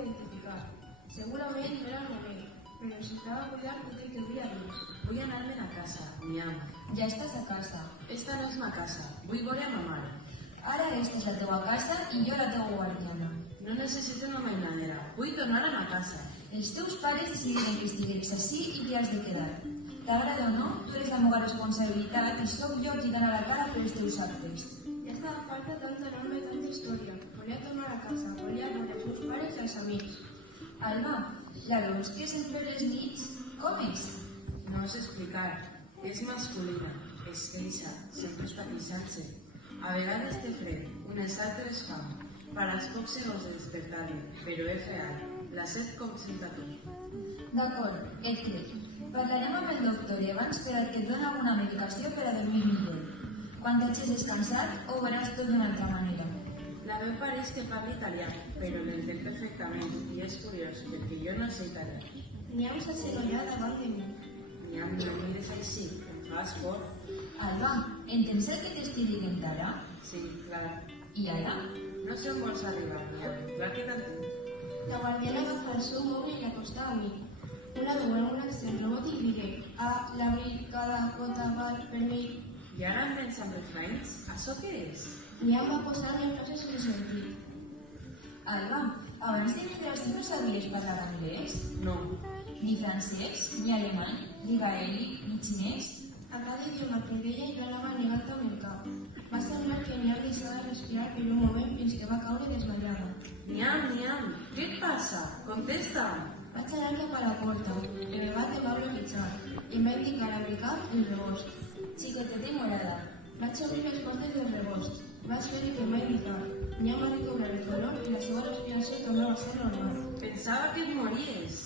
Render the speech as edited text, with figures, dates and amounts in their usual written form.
d'identificar. Segurament no era el moment, però necessitava cuidar tot el que duia dins. Vull anar-me'n a casa, Miam. Ja estàs a casa. Esta no és ma casa. Vull veure a ma mare. Ara aquesta és la teua casa i jo la teua guardiana. No necessito una mainadera. Vull tornar a ma casa. Els teus pares decidiren que estigués així i que has de quedar. T'agrada o no, tu eres la meva responsabilitat i sóc jo qui dona la cara per els teus actes. Ja estava farta tanta norma i tanta història. Volia tornar a casa, volia veure els meus pares i els amics. Alba, la veus que sempre les nits? Com és? No sé explicar. És masculina. Es queixa. Sempre està queixant-se. A vegades té fred, unes altres fam. Para els pocs segons de despertar-me, però és real. La set com senta tu. D'acord, et crec. Parlarem amb el doctor Evans per al que et dona alguna medicació per a dormir millor. Quan t'hagis descansat, ho veuràs tot d'una altra manera. La veu pareix que parla italià, però l'entén perfectament i és curiós, perquè jo no sé italià. Niam s'assenyalà davant de mi. Niam, no em mires així, em fas por. Alba, entens el que t'estic dient ara? Sí, clar. I ara? No sé on vols arribar, Niam. Clar que t'entenc. La guardiana agafà el seu mòbil i l'acostà a mi. Una veu en un accent robòtic digué: la brigada Cotabar per mi. I ara em vens amb refranys? Això què és? Niam va posar-me frases sense sentit. Alba, abans de vindre ací no sabies parlar anglès? No. Ni francès, ni alemany, ni gaèlic, ni xinès? A cada idioma que deia jo anava negant amb el cap. Va semblar que Niam deixava de respirar per un moment fins que va caure desmaiada. Niam, Niam, què et passa? Contesta'm. Vaig anar cap a la porta. El bebat em va bloquejar i em va indicar a bricar el rebost. Xicoteta i morada. Vaig obrir les portes del rebost. Vaig fer el que em va indicar. Niam va recobrar el color i la seva respiració tornava a ser normal. Pensava que et mories.